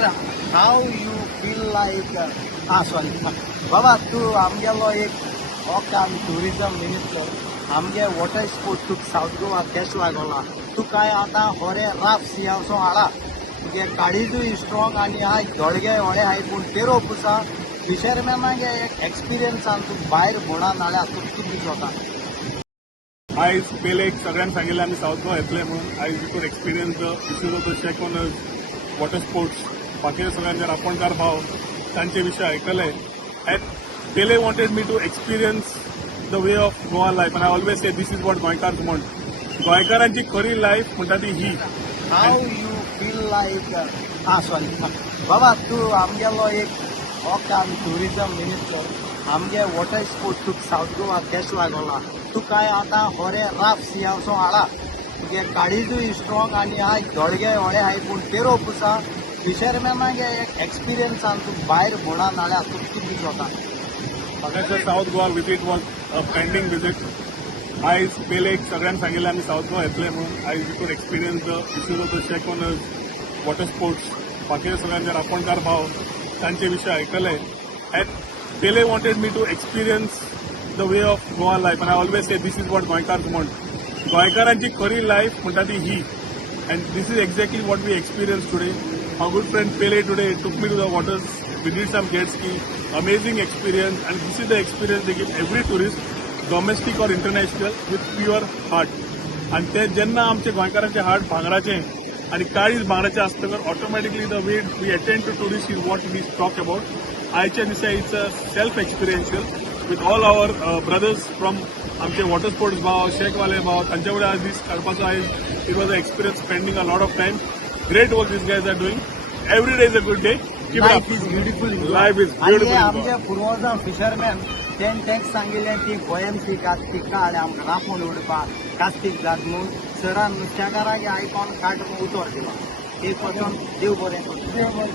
Sir how you feel like sorry बाबा तू आमगेलो एक काम टुरिजम मिनिस्टर आमगे वॉटर स्पोर्ट तुक साऊथ गोवा बेस्ट लागला तू काय आता होरे राफ सियावसो आला तुगे काळीजूय स्ट्रॉंग आणि हाय दोडगे व्हडे हाय पूण तेरो पुसा फिशरमॅनागे एक एक्सपिरियन्सान तू भायर भोणा नाल्या तुका कितें दिसता आयज पयले एक सगळ्यांक सांगिल्लें आमी साऊथ गोवा येतले म्हणून आयज we could experience the issues of the shack on water sports बाकीच्या सगळ्यांचे रापणकार भाव तांचे विशय आयकले एंड पयले wanted me to experience the way of Goa life and I always say this is what गोंयकार म्हण गोंयकारांची खरी लायफ म्हणटा ती ही हाव यू फील लाईक सॉरी बाबा तू आमगेलो एक काम टुरिजम मिनिस्टर आमगे वॉटर स्पोर्ट तुक साऊथ गोवा बेस्ट लागला तू काय आता होरे राफ सियावसो आला तुगे काळीजूय स्ट्रॉंग आणि हाय दोडगे व्हडे हाय पूण तेरो पुसा फिशरमॅनागे एक एक्सपिरियन्सान तू भायर भोणा नाल्या तुका कितें दिसता म्हाका south Goa visit was a pending visit आयज पयले एक सगळ्यांक सांगिल्लें आमी साऊथ गोवा येतले म्हणून आयज we could experience the issues of the shack on water sports बाकीच्या सगळ्यांचे रापणकार भाव तांचे विशय आयकले एंड पयले wanted me to experience the way of Goa life and I always say this is what गोंयकार म्हण गोंयकारांची खरी लायफ म्हणटा ती ही and this is exactly what we experience today my good friend Pele today took me to the waters. We did some jet ski, amazing experience, and this is the experience they give every tourist, domestic or international, with pure heart. And ते जेन्ना आमचे गोंयकारांचे heart भांगराचे आणि काळीज भांगराचे आसतकर automatically the way we attend to tourist is what we talk about आयच्या दिसा it's a self experiential with all our brothers from आमचे वॉटर स्पोर्ट्स भाव शेकवाले भाव तांचे कडेन आज दीस काडपाचो आयज it was a experience spending a lot of time great work this guys are doing every day is a good day life is beautiful life is आणि ब्युटिफुल आमचे पुर्वजां फिशरमॅन तेंक सांगिल्लें की गोयमची कास्तीक काड आमकां राखून उडपाक कास्तीक जात म्हूण सरान नुस्त्याकारांक आयकॉन काट उतर दिला एक वचून देव बरें करूं.